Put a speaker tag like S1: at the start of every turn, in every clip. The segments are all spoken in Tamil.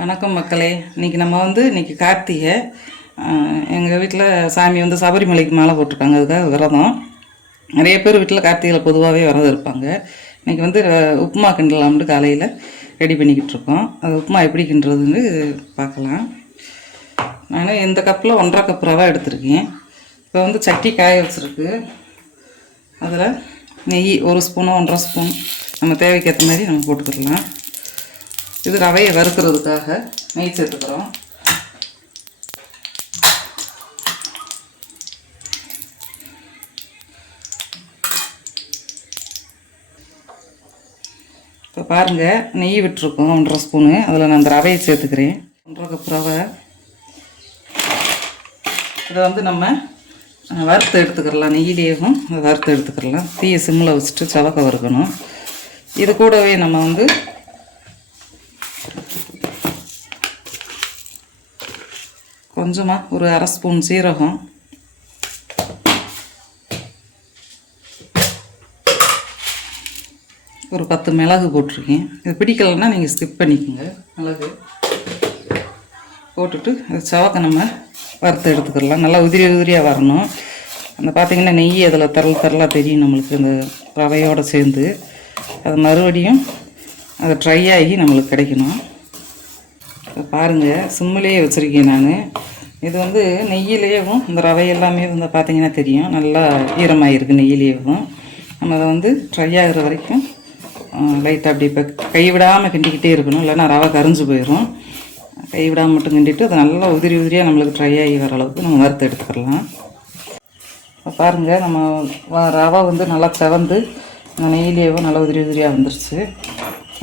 S1: வணக்கம் மக்களே. இன்னைக்கு நம்ம வந்து இன்னைக்கு கார்த்திகை. எங்கள் வீட்டில் சாமி வந்து சபரிமலைக்கு மாலை போட்டிருக்காங்க. அதுக்காக விரதம். நிறைய பேர் வீட்டில் கார்த்திகையில் பொதுவாகவே விரதம் இருப்பாங்க. இன்னைக்கு வந்து உப்புமா கிண்டலாம்னு காலையில் ரெடி பண்ணிக்கிட்டு இருக்கோம். அது உப்புமா எப்படி கிண்டுறதுன்னு பார்க்கலாம். நான் இந்த கப்பில் ஒன்றரை கப் ரவை எடுத்திருக்கேன். இப்போ வந்து சட்டி காய வச்சுருக்கு. அதில் நெய் ஒரு ஸ்பூனோ ஒன்றரை ஸ்பூன் நம்ம தேவைக்கேற்ற மாதிரி நம்ம போட்டுக்கிடலாம் இது ரவையை வறுக்கிறதுக்காக நெய் சேர்த்துக்கிறோம். இப்போ பாருங்கள் நெய் விட்டுருக்கோம் ஒன்றரை ஸ்பூனு. அதில் நான் அந்த ரவையை சேர்த்துக்கிறேன். ஒன்றரை கப் ரவை. இதை வந்து நம்ம வறுத்து எடுத்துக்கிறலாம். நெய்யிலேயும் அதை வறுத்து எடுத்துக்கிறலாம். தீயை சிம்மில் வச்சுட்டு சவக்க வறுக்கணும். இது கூடவே நம்ம வந்து கொஞ்சமாக ஒரு அரை ஸ்பூன் சீரகம். ஒரு பத்து மிளகு போட்டிருக்கேன். இது பிடிக்கலைன்னா நீங்கள் ஸ்கிப் பண்ணிக்கோங்க. மிளகு போட்டுட்டு அது சவக்க நம்ம வறுத்து எடுத்துக்கிடலாம் நல்லா உதிரி உதிரியாக வரணும். அந்த பார்த்தீங்கன்னா நெய் அதில் தரல் தரலாக தெரியும் நம்மளுக்கு இந்த ரவையோடு சேர்ந்து. அது மறுபடியும் அது ட்ரை ஆகி நம்மளுக்கு கிடைக்கணும். இப்போ பாருங்கள் சிம்மிலேயே வச்சுருக்கேன் நான். இது வந்து நெய்யிலேயும் இந்த ரவை எல்லாமே வந்து பார்த்திங்கன்னா தெரியும். நல்லா ஈரமாக இருக்குது நெய்யிலேயும் நம்ம அதை வந்து ட்ரை ஆகிற வரைக்கும் லைட்டாக அப்படி இப்போ கைவிடாமல் கிண்டிக்கிட்டே இருக்கணும். இல்லைன்னா ரவை கரிஞ்சு போயிடும் கைவிடாமல் மட்டும் கிண்டிட்டு அது நல்லா உதிரி உதிரியாக நம்மளுக்கு ட்ரை ஆகி வர அளவுக்கு நம்ம வறுத்து எடுத்துக்கலாம். இப்போ பாருங்கள் நம்ம ரவை வந்து நல்லா செவந்து இந்த நெய்யிலேயும் நல்லா உதிரி உதிரியாக வந்துருச்சு.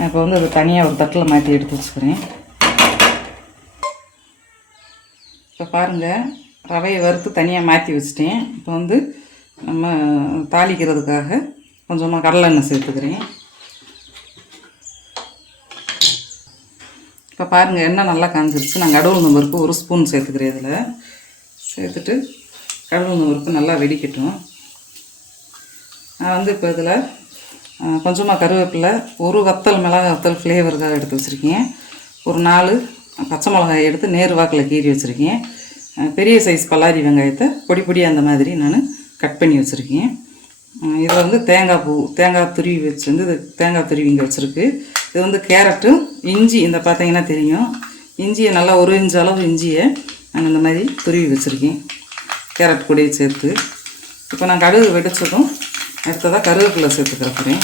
S1: இப்போ வந்து அதை தனியாக ஒரு தட்டில் மாற்றி எடுத்து வச்சுக்கிறேன். இப்போ பாருங்கள் ரவையை வறுத்து தனியாக மாற்றி வச்சிட்டேன். இப்போ வந்து நம்ம தாளிக்கிறதுக்காக கொஞ்சமாக கடலெண்ணெய் சேர்த்துக்கிறேன். இப்போ பாருங்கள் எண்ணெய் நல்லா காஞ்சிருச்சு. நான் கடவுள் பருப்பு ஒரு ஸ்பூன் சேர்த்துக்கிறேன் இதில். சேர்த்துட்டு கடவுள் பருப்பு நல்லா வெடிக்கட்டும். நான் வந்து இப்போ இதில் கொஞ்சமாக கருவேப்பிலை ஒரு வத்தல் மிளகாய் வத்தல் ஃப்ளேவருக்காக எடுத்து வச்சுருக்கேன். ஒரு நாலு பச்சை மிளகாய் எடுத்து நேர் வாக்கில் கீறி வச்சுருக்கேன். பெரிய சைஸ் பல்லாரி வெங்காயத்தை பொடி பொடியாக அந்த மாதிரி நான் கட் பண்ணி வச்சுருக்கேன். இதில் வந்து தேங்காய் பூ தேங்காய் துருவி வச்சு வந்து இது தேங்காய் துருவி இங்கே வச்சுருக்கு. இது வந்து கேரட்டு இஞ்சி இந்த பார்த்தீங்கன்னா தெரியும். இஞ்சியை நல்லா ஒரு இன்ச்சு அளவு இஞ்சியை நான் இந்த மாதிரி துருவி வச்சுருக்கேன். கேரட் கூடையை சேர்த்து. இப்போ நான் கடுகு வெடிச்சதும் அடுத்ததாக கருவேப்பிலை சேர்த்துக்கிற போகிறேன்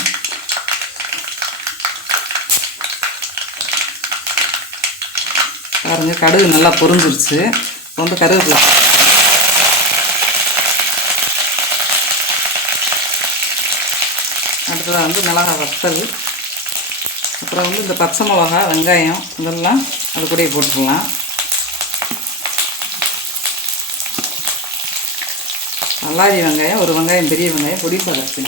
S1: பாருங்கள் கடுகு நல்லா பொறிஞ்சிருச்சு ரொம்ப வந்து கருவேப்பிலை. அடுத்ததாக வந்து மிளகாய் வத்தல். அப்புறம் வந்து இந்த பச்சை மிளகா வெங்காயம் இதெல்லாம் அது கூட போட்டுடலாம். நல்லாரி வெங்காயம் ஒரு வெங்காயம் பெரிய வெங்காயம் பொடி கட்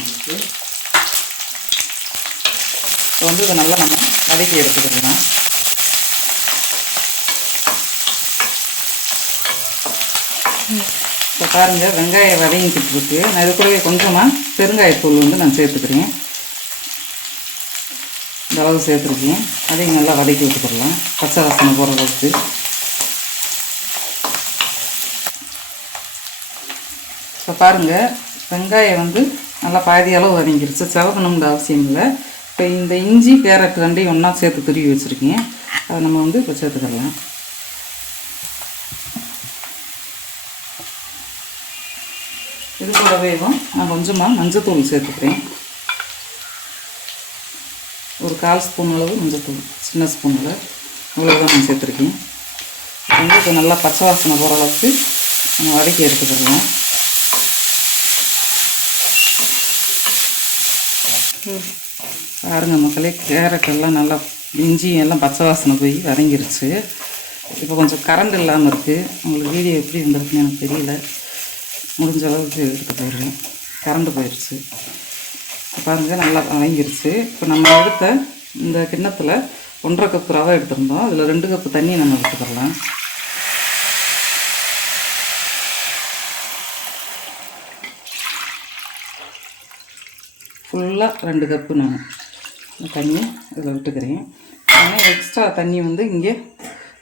S1: இப்போ வந்து இதை நல்லா நம்ம வதக்கி எடுத்துக்கலாம் இப்போ பாருங்கள் வெங்காயம் வதங்கிக்கிட்டு இருக்கு. நான் இது கூடவே கொஞ்சமாக பெருங்காயத்தூள் வந்து நான் சேர்த்துக்கிறேன். இந்த அளவு சேர்த்துருக்கேன். அதையும் நல்லா வதக்கி விட்டுக்கிடலாம் பச்சை வாசனை போகிற அளவுக்கு இப்போ பாருங்கள் வெங்காயம் வந்து நல்லா பாதி அளவு வதங்கிருச்சு. செவக்கணுங்கிற அவசியம் இல்லை. இப்போ இந்த இஞ்சி கேரட் ரெண்டையும் ஒன்றா சேர்த்து துருவி வச்சுருக்கேன். அதை நம்ம வந்து இப்போ சேர்த்துக்கலாம். இது கூடவே நான் கொஞ்சமாக மஞ்சத்தூள் சேர்த்துக்கிறேன். ஒரு கால் ஸ்பூன் அளவு மஞ்சத்தூள். சின்ன ஸ்பூனில் அவ்வளோதான் நான் சேர்த்துருக்கேன். வந்து இப்போ நல்லா பச்சை வாசனை போகிற அளவுக்கு நம்ம வதக்கி எடுத்துக்கிடலாம் பாருங்கள் மக்களே கேரட் எல்லாம் நல்லா இஞ்சியும் எல்லாம் பச்சை வாசனை போய் வதங்கிருச்சு. இப்போ கொஞ்சம் கரண்ட் இல்லாமல் இருக்குது உங்களுக்கு வீடியோ எப்படி இருந்திருக்குன்னு எனக்கு தெரியல. முடிஞ்ச அளவுக்கு எடுத்து போயிடுறேன். கரண்டு போயிடுச்சு. பாருங்கள் நல்லா வதங்கிருச்சு இப்போ நம்ம எடுத்த இந்த கிண்ணத்தில் ஒன்றரை கப்பு ரவை எடுத்திருந்தோம். அதில் ரெண்டு கப்பு தண்ணியை நம்ம விட்டுக்கலாம் ஃபுல்லாக ரெண்டு கப்பு நான் தண்ணி இதில் விட்டுக்கிறேன். ஆனால் எக்ஸ்ட்ரா தண்ணி வந்து இங்கே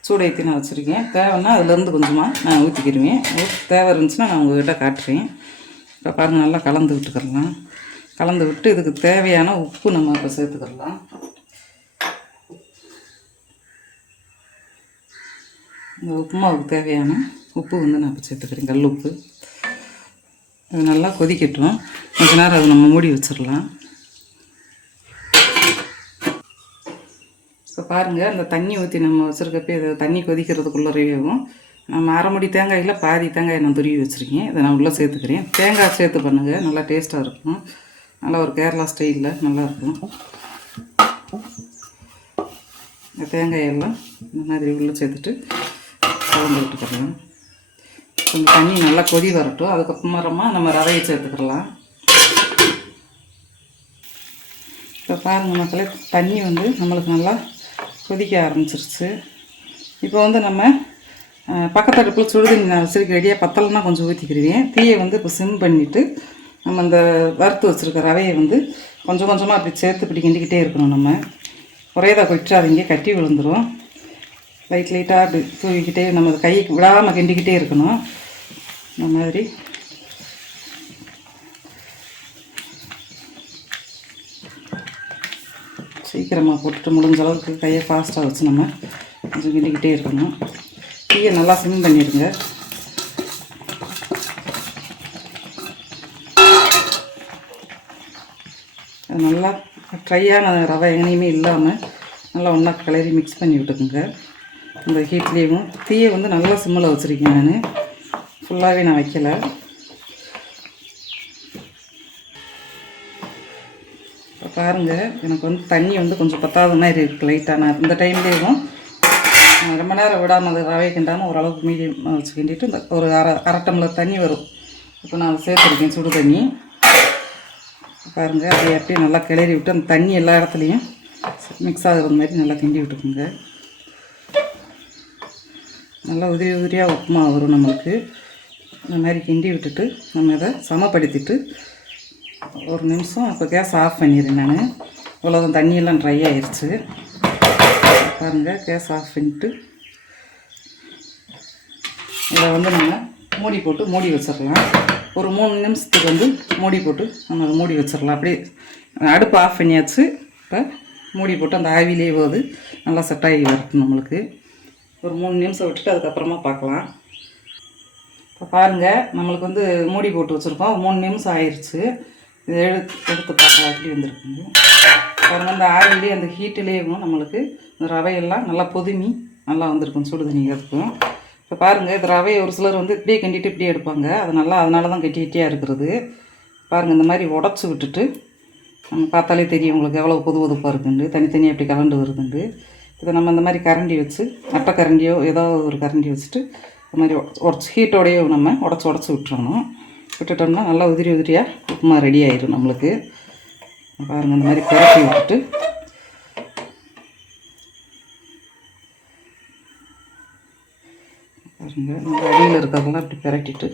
S1: சூடு ஏற்றி நான் வச்சுருக்கேன். தேவைன்னா அதுலேருந்து கொஞ்சமாக நான் ஊற்றிக்கிடுவேன் தேவை இருந்துச்சுன்னா நான் உங்கள்கிட்ட காட்டுறேன். இப்போ பாருங்கள் நல்லா கலந்து விட்டுக்கிடலாம். கலந்து விட்டு இதுக்கு தேவையான உப்பு நம்ம இப்போ சேர்த்துக்கிடலாம். இந்த உப்புமாவுக்கு தேவையான உப்பு வந்து நான் இப்போ சேர்த்துக்கிறேன். கல் உப்பு. இது நல்லா கொதிக்கட்டும். கொஞ்ச நேரம் அதை நம்ம மூடி வச்சிடலாம். பாருங்கள் அந்த தண்ணி ஊற்றி நம்ம வச்சுருக்கப்ப இது தண்ணி கொதிக்கிறதுக்குள்ளேயும் நம்ம அரைமுடி தேங்காயில் பாதி தேங்காய் நான் துருவி வச்சுருக்கேன். இதை நான் உள்ளே சேர்த்துக்கிறேன். தேங்காய் சேர்த்து பண்ணுங்கள் நல்லா டேஸ்ட்டாக இருக்கும். நல்லா ஒரு கேரளா ஸ்டைலில் நல்லாயிருக்கும் இந்த தேங்காயெல்லாம் இந்த மாதிரி உள்ளே சேர்த்துட்டு கலந்து விட்டுக்கலாம் கொஞ்சம் தண்ணி நல்லா கொதி வரட்டும். அதுக்கப்புறமா நம்ம ரவையை சேர்த்துக்கலாம். இப்போ பாருங்கள் மக்களே தண்ணி வந்து நம்மளுக்கு நல்லா கொதிக்க ஆரம்பிச்சிருச்சு. இப்போ வந்து நம்ம பக்கத்து அடுப்பில் சுடுதண்ணி நான் வச்சுருக்க ரெடியாக பத்தலைனா கொஞ்சம் ஊற்றிக்கிடுவேன் தீயை வந்து இப்போ சிம் பண்ணிவிட்டு நம்ம அந்த வறுத்து வச்சுருக்க ரவையை வந்து கொஞ்சம் கொஞ்சமாக அப்படி சேர்த்து இப்படி கிண்டிக்கிட்டே இருக்கணும் நம்ம. ஒரேதாக கொட்டாதீங்க கட்டி விழுந்துடும் லைட் லைட்டாக அப்படி தூவிக்கிட்டே நம்ம கைக்கு விடாமல் கிண்டிக்கிட்டே இருக்கணும். இந்த மாதிரி. சீக்கிரமாக போட்டுட்டு முடிஞ்ச அளவுக்கு கையை ஃபாஸ்ட்டாக வச்சு நம்ம கொஞ்சம் கிண்டிக்கிட்டே இருக்கணும். தீயை நல்லா சிம் பண்ணிடுங்க. அது நல்லா ட்ரையான ரவை எங்கேயுமே இல்லாமல் நல்லா ஒன்றா கிளறி மிக்ஸ் பண்ணி விட்டுக்குங்க. இந்த ஹீட்லேயும் தீயை வந்து நல்லா சிம்மில் வச்சுருக்கேன் நான். ஃபுல்லாகவே நான் வைக்கல. பாருங்கள் எனக்கு வந்து தண்ணி வந்து கொஞ்சம் பத்தாத மாதிரி இருக்குது லைட்டாக நான் இந்த டைம்லேயும் ரொம்ப நேரம் விடாமல் அது ரவை கிண்டாமல் ஓரளவுக்கு மீடியம் வச்சு கிண்டிட்டு இந்த ஒரு அரை அரை டம்ளர் தண்ணி வரும். இப்போ நான் சேர்த்துருக்கேன் சுடு தண்ணி. பாருங்கள் அதை அப்படியே நல்லா கிளறி விட்டு அந்த தண்ணி எல்லா இடத்துலையும் மிக்ஸ் ஆகுறது மாதிரி நல்லா கிண்டி விட்டுக்குங்க. நல்லா உதிரி உதிரியாக உப்புமா வரும் நம்மளுக்கு இந்த மாதிரி கிண்டி விட்டுட்டு நம்ம இதை சமப்படுத்திட்டு ஒரு நிமிஷம் அப்போ கேஸ் ஆஃப் பண்ணிடுறேன் நான். இவ்வளோதான் தண்ணியெல்லாம் ட்ரை ஆயிடுச்சு பாருங்கள் கேஸ் ஆஃப் பண்ணிட்டு. இதை வந்து நம்ம மூடி போட்டு மூடி வச்சிடலாம். ஒரு மூணு நிமிஷத்துக்கு வந்து மூடி போட்டு நம்ம அதை மூடி வச்சிடலாம். அப்படியே அடுப்பு ஆஃப் பண்ணியாச்சு. இப்போ மூடி போட்டு அந்த ஆவிலே போகுது. நல்லா செட்டாகி ஆகி வரட்டும் நம்மளுக்கு. ஒரு மூணு நிமிஷம் விட்டுட்டு அதுக்கப்புறமா பார்க்கலாம். இப்போ பாருங்கள் நம்மளுக்கு வந்து மூடி போட்டு வச்சுருக்கோம். மூணு நிமிஷம் ஆயிடுச்சு இதை எடுத்து எடுத்து பார்க்கலாம் எப்படி வந்திருக்குங்க பாருங்க அந்த ஆயிலே அந்த ஹீட்டிலேயும் நம்மளுக்கு இந்த ரவையெல்லாம் நல்லா பொதுமி நல்லா வந்திருக்கும் சுடு தண்ணிங்கிறதுக்கும் இப்போ பாருங்கள் இந்த ரவையை ஒரு சிலர் வந்து இப்படியே கண்டிட்டு இப்படியே எடுப்பாங்க. அது நல்லா அதனால தான் கட்டி கட்டியாக இருக்கிறது. பாருங்கள் இந்த மாதிரி உடச்சி விட்டுட்டு நம்ம பார்த்தாலே தெரியும் உங்களுக்கு எவ்வளோ பொது பொதுப்பாக இருக்குண்டு தனித்தனியாக இப்படி கலண்டு வருதுண்டு இதை நம்ம இந்த மாதிரி கரண்டி வச்சு அட்டை கரண்டியோ ஏதோ ஒரு கரண்டி வச்சுட்டு இந்த மாதிரி உடச்சி ஹீட்டோடையோ நம்ம உடச்சி உடச்சி விட்டுறணும். விட்டுட்டோம்னா நல்லா உதிரி உதிரியாக உப்புமா ரெடி ஆயிடும் நம்மளுக்கு. பாருங்கள் இந்த மாதிரி பிரட்டி விட்டுட்டு. பாருங்கள் இந்த அடியில் இருக்கிறதெல்லாம் இப்படி பிரட்டிட்டு.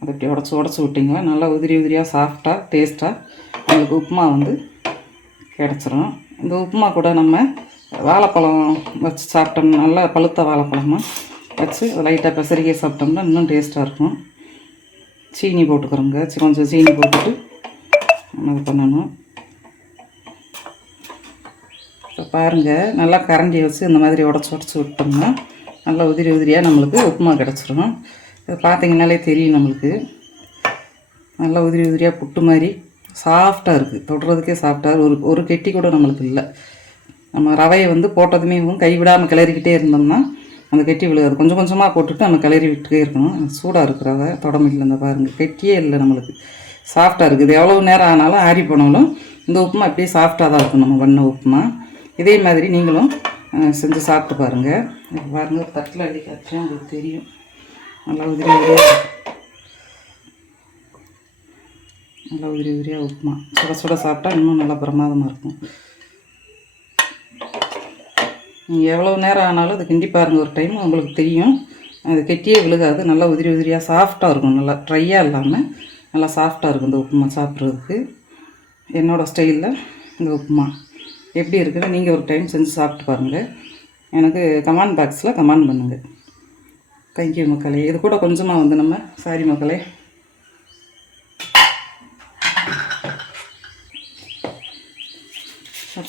S1: அதை இப்படி உடச்சி உடச்சி விட்டிங்களா? நல்லா உதிரி உதிரியாக சாஃப்டாக டேஸ்ட்டாக உங்களுக்கு உப்புமா வந்து கிடச்சிரும். இந்த உப்புமா கூட நம்ம வாழைப்பழம் வச்சு சாப்பிட்டோம்னா நல்லா பழுத்த வாழைப்பழமாக வச்சு லைட்டாக பெசரிக்க சாப்பிட்டோம்னா இன்னும் டேஸ்ட்டாக இருக்கும். சீனி போட்டுக்கிறோங்க. சி- கொஞ்சம் சீனி போட்டுட்டு நம்ம பண்ணணும். இப்போ பாருங்கள் நல்லா கரண்டி வச்சு இந்த மாதிரி உடச்சி உடச்சி விட்டோம்னா நல்லா உதிரி உதிரியாக நம்மளுக்கு உப்புமா கிடச்சிரும். இது பார்த்தீங்கன்னாலே தெரியும் நம்மளுக்கு. நல்லா உதிரி உதிரியாக புட்டு மாதிரி சாஃப்டாக இருக்குது தொடுறதுக்கே சாஃப்டாக ஒரு ஒரு கெட்டி கூட நம்மளுக்கு இல்லை. நம்ம ரவையை வந்து போட்டதுமே கைவிடாமல் கிளறிக்கிட்டே இருந்தோம்னா அந்த கெட்டி விழுகாது. கொஞ்சம் கொஞ்சமாக போட்டுட்டு நம்ம கிளறி விட்டுட்டே இருக்கணும். சூடாக இருக்கிறத ரவை தொடமில்ல இந்த பாருங்கள் கெட்டியே இல்லை நம்மளுக்கு. சாஃப்டாக இருக்குது. எவ்வளோ நேரம் ஆனாலும் ஆறி போனாலும் இந்த உப்புமா அப்படியே சாஃப்டாக தான் இருக்கும். நம்ம பண்ண உப்புமா. இதே மாதிரி நீங்களும் செஞ்சு சாப்பிட்டு பாருங்கள் பாருங்கள் தட்டில் அள்ளி காய்ச்சா உங்களுக்கு தெரியும். நல்லா உதிரி உதிரியாக நல்லா உதிரி உதிரியாக உப்புமா. சுட சுட சாப்பிட்டா இன்னும் நல்லா பிரமாதமாக இருக்கும். எவ்வளோ நேரம் ஆனாலும் அது கிண்டி பாருங்கள் ஒரு டைம் உங்களுக்கு தெரியும். அது கெட்டியே விழுகாது நல்லா உதிரி உதிரியாக சாஃப்டாக இருக்கும். நல்லா ட்ரையாக இல்லாமல் நல்லா சாஃப்டாக இருக்கும் இந்த உப்புமா சாப்பிட்றதுக்கு. என்னோடய ஸ்டைலில் இந்த உப்புமா. எப்படி இருக்குது நீங்கள் ஒரு டைம் செஞ்சு சாப்பிட்டு பாருங்கள் எனக்கு கமெண்ட் பாக்ஸில் கமெண்ட் பண்ணுங்கள் தேங்க்யூ மக்களே. இது கூட கொஞ்சமாக வந்து நம்ம சாரி மக்களே.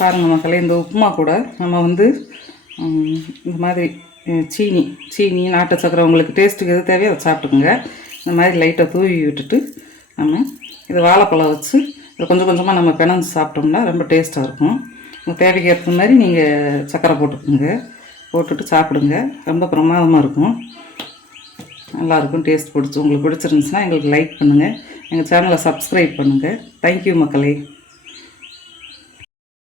S1: பாருங்கள் மக்களே இந்த உப்புமா கூட நம்ம வந்து இந்த மாதிரி சீனி சீனி நாட்டு சக்கரை உங்களுக்கு டேஸ்ட்டுக்கு எது தேவையோ அதை சாப்பிட்டுக்குங்க. இந்த மாதிரி லைட்டாக தூவி விட்டுட்டு நம்ம இது வாழைப்பழம் வச்சு இதை கொஞ்சம் கொஞ்சமாக நம்ம பிணைஞ்சு சாப்பிட்டோம்னா ரொம்ப டேஸ்ட்டாக இருக்கும். உங்கள் தேவைக்கு ஏற்ற மாதிரி நீங்கள் சக்கரை போட்டுக்கோங்க. போட்டுட்டு சாப்பிடுங்க. ரொம்ப பிரமாதமாக இருக்கும். நல்லாயிருக்கும் டேஸ்ட் பிடிச்சி. உங்களுக்கு பிடிச்சிருந்துச்சுன்னா எங்களுக்கு லைக் பண்ணுங்கள் எங்கள் சேனலை சப்ஸ்கிரைப் பண்ணுங்கள் தேங்க்யூ மக்களே.